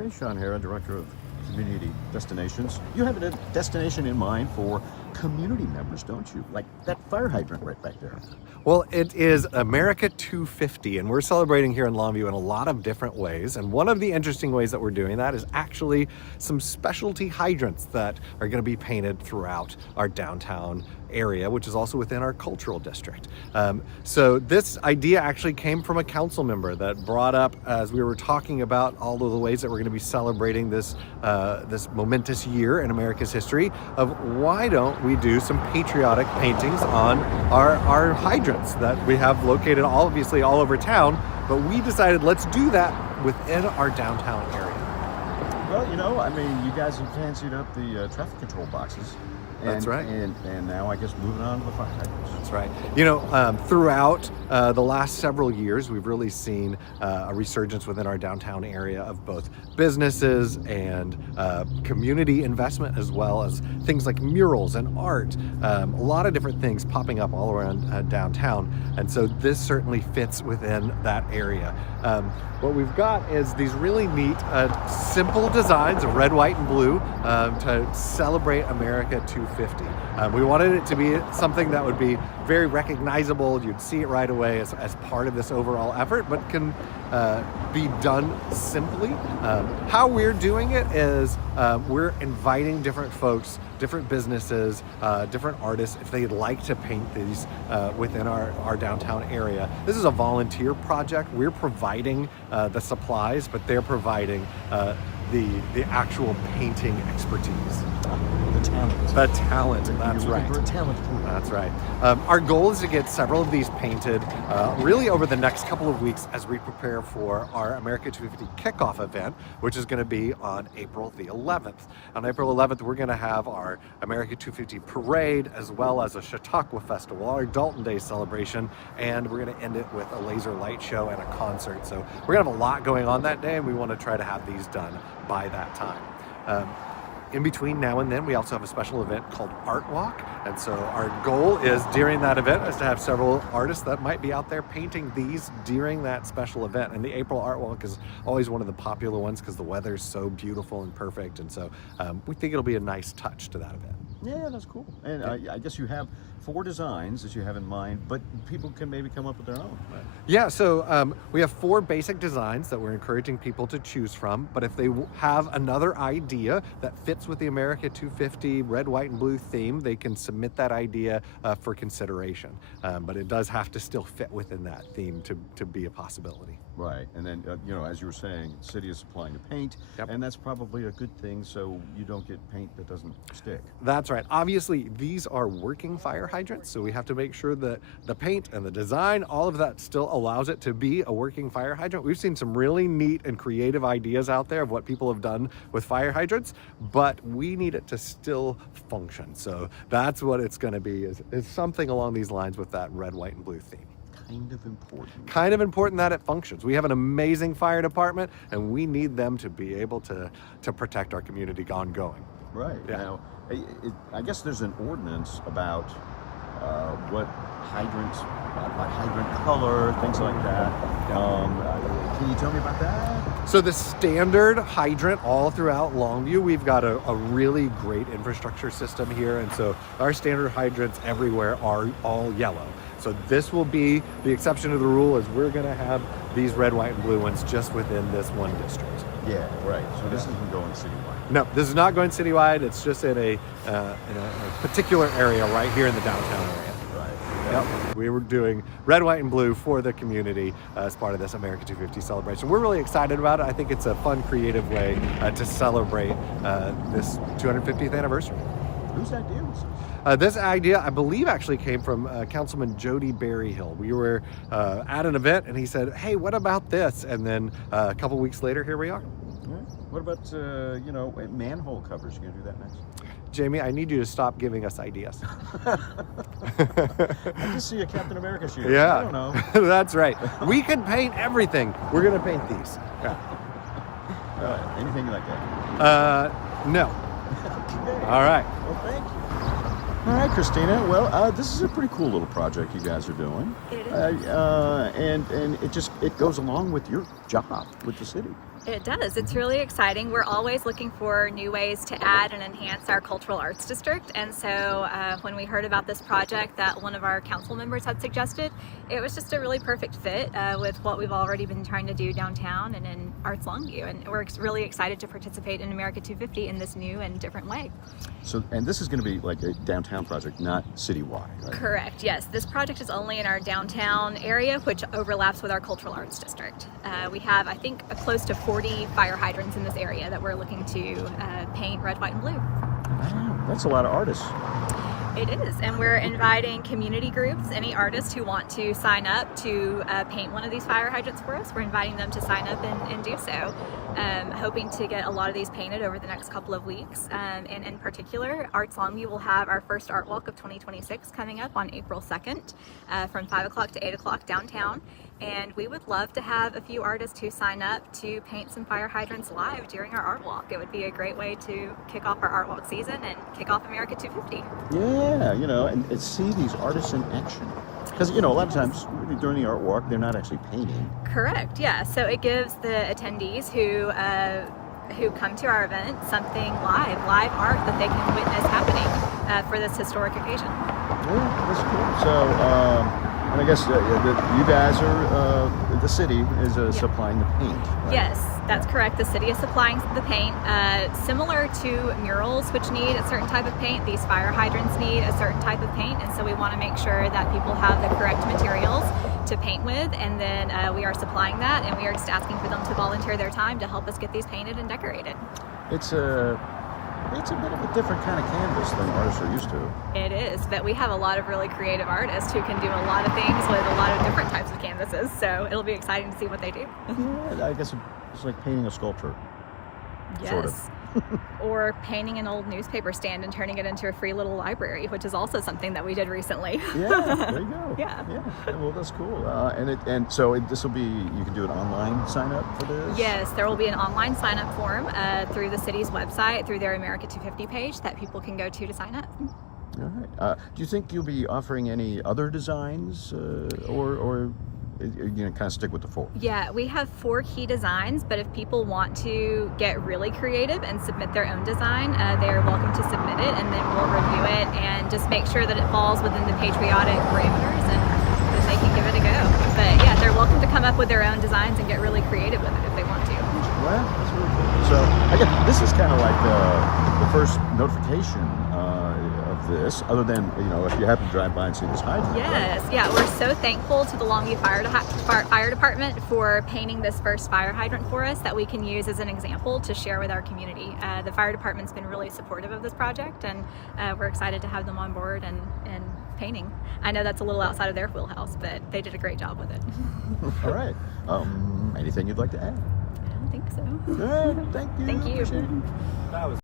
Okay, Sean Hara, Director of Community Destinations. You have a destination in mind for community members, don't you? Like that fire hydrant right back there. Well, it is America 250, and we're celebrating here in Longview in a lot of different ways. And one of the interesting ways that we're doing that is actually some specialty hydrants that are going to be painted throughout our downtown area, which is also within our cultural district. So this idea actually came from a council member that brought up, as we were talking about all of the ways that we're going to be celebrating this this momentous year in America's history, of why don't we do some patriotic paintings on our hydrants that we have located obviously all over town, but we decided let's do that within our downtown area. Well, you know, I mean, you guys have fancied up the traffic control boxes. That's right. And now I guess moving on to the fire hydrants. That's right. You know, throughout the last several years, we've really seen a resurgence within our downtown area of both businesses and community investment, as well as things like murals and art. A lot of different things popping up all around downtown. And so this certainly fits within that area. What we've got is these really neat, simple designs of red, white, and blue to celebrate America 250. We wanted it to be something that would be very recognizable. You'd see it right away as part of this overall effort, but can be done simply. How we're doing it is we're inviting different folks, different businesses, different artists, if they'd like to paint these within our downtown area. This is a volunteer project. We're providing the supplies, but they're providing the actual painting expertise. The talent. The talent, that's right. For a talent pool. That's right. Our goal is to get several of these painted really over the next couple of weeks as we prepare for our America 250 kickoff event, which is going to be on April the 11th. On April 11th, we're going to have our America 250 parade, as well as a Chautauqua Festival, our Dalton Day celebration, and we're going to end it with a laser light show and a concert. So we're going to have a lot going on that day, and we want to try to have these done by that time. In between now and then, we also have a special event called Art Walk. And so our goal is during that event is to have several artists that might be out there painting these during that special event. And the April Art Walk is always one of the popular ones because the weather is so beautiful and perfect. And so we think it'll be a nice touch to that event. Yeah, that's cool. And I guess you have 4 designs that you have in mind, but people can maybe come up with their own, right? Yeah, so we have 4 basic designs that we're encouraging people to choose from, but if they have another idea that fits with the America 250 red, white, and blue theme, they can submit that idea for consideration. But it does have to still fit within that theme to be a possibility. Right, and then, you know, as you were saying, the city is supplying the paint, and that's probably a good thing so you don't get paint that doesn't stick. That's right. Obviously, these are working fire hydrants, so we have to make sure that the paint and the design, all of that still allows it to be a working fire hydrant. We've seen some really neat and creative ideas out there of what people have done with fire hydrants, but we need it to still function. So that's what it's going to be, is something along these lines with that red, white, and blue theme. Kind of important. Kind of important that it functions. We have an amazing fire department, and we need them to be able to protect our community ongoing. Right. Yeah. Now, I guess there's an ordinance about what hydrants, about hydrant color, things like that. Can you tell me about that? So the standard hydrant all throughout Longview, we've got a really great infrastructure system here, and so our standard hydrants everywhere are all yellow. So this will be the exception to the rule, is we're going to have these red, white, and blue ones just within this one district. Yeah, right. So this isn't going citywide. No, this is not going citywide. It's just in a particular area right here in the downtown area. Right. Yep. We were doing red, white, and blue for the community as part of this America 250 celebration. We're really excited about it. I think it's a fun, creative way to celebrate this 250th anniversary. Whose idea was this? This idea, I believe, actually came from Councilman Jody Berryhill. We were at an event, and he said, "Hey, what about this?" And then a couple weeks later, here we are. Yeah. What about, you know, manhole covers? You gonna do that next? Jamie, I need you to stop giving us ideas. I just see a Captain America shield. Yeah, I don't know. That's right. We can paint everything. We're gonna paint these. Yeah. Anything like that? No. Okay. All right. Well, thank you. All right, Christina. Well, this is a pretty cool little project you guys are doing. It is. And it goes along with your job with the city. It does. It's really exciting. We're always looking for new ways to add and enhance our cultural arts district. And so when we heard about this project that one of our council members had suggested, it was just a really perfect fit with what we've already been trying to do downtown and in Arts Longview. And we're really excited to participate in America 250 in this new and different way. So, and this is going to be like a downtown project, not citywide, right? Correct, yes. This project is only in our downtown area, which overlaps with our cultural arts district. We have, I think, close to 40 fire hydrants in this area that we're looking to paint red, white, and blue. Wow, that's a lot of artists. It is, and we're inviting community groups, any artists who want to sign up to paint one of these fire hydrants for us. We're inviting them to sign up and do so. Hoping to get a lot of these painted over the next couple of weeks. And in particular, Arts Longview will have our first art walk of 2026 coming up on April 2nd from 5 o'clock to 8 o'clock downtown. And we would love to have a few artists who sign up to paint some fire hydrants live during our art walk. It would be a great way to kick off our art walk season and kick off America 250. Yeah, you know, and see these artists in action. Because, you know, a lot of times during the art walk, they're not actually painting. Correct, yeah. So it gives the attendees who come to our event something live art that they can witness happening for this historic occasion. Yeah, that's cool. So, and I guess you guys are, the city is supplying the paint. Right? Yes, that's correct. The city is supplying the paint. Similar to murals, which need a certain type of paint, these fire hydrants need a certain type of paint, and so we want to make sure that people have the correct materials to paint with, and then we are supplying that, and we are just asking for them to volunteer their time to help us get these painted and decorated. It's a bit of a different kind of canvas than artists are used to. It is, but we have a lot of really creative artists who can do a lot of things with a lot of different types of canvases, so it'll be exciting to see what they do. Yeah, I guess it's like painting a sculpture. Yes. Sort of. Or painting an old newspaper stand and turning it into a free little library, which is also something that we did recently. Yeah, there you go. Yeah. Well, that's cool. So this will be, you can do an online sign up for this? Yes, there will be an online sign up form through the city's website, through their America 250 page that people can go to sign up. All right. Do you think you'll be offering any other designs or you know, kind of stick with the 4? Yeah, we have 4 key designs, but if people want to get really creative and submit their own design, they're welcome to submit it, and then we'll review it and just make sure that it falls within the patriotic parameters, and then they can give it a go. But yeah, they're welcome to come up with their own designs and get really creative with it if they want to. Well, that's really cool. So I guess this is kind of like the first notification of this, other than, you know, if you happen to drive by and see this hydrant. Yes, right? yeah, we're so thankful to the Longview Fire Department for painting this first fire hydrant for us that we can use as an example to share with our community. The fire department's been really supportive of this project, and we're excited to have them on board and painting. I know that's a little outside of their wheelhouse, but they did a great job with it. All right. Anything you'd like to add? I don't think so. Good. Thank you. Thank you. Appreciate it. That was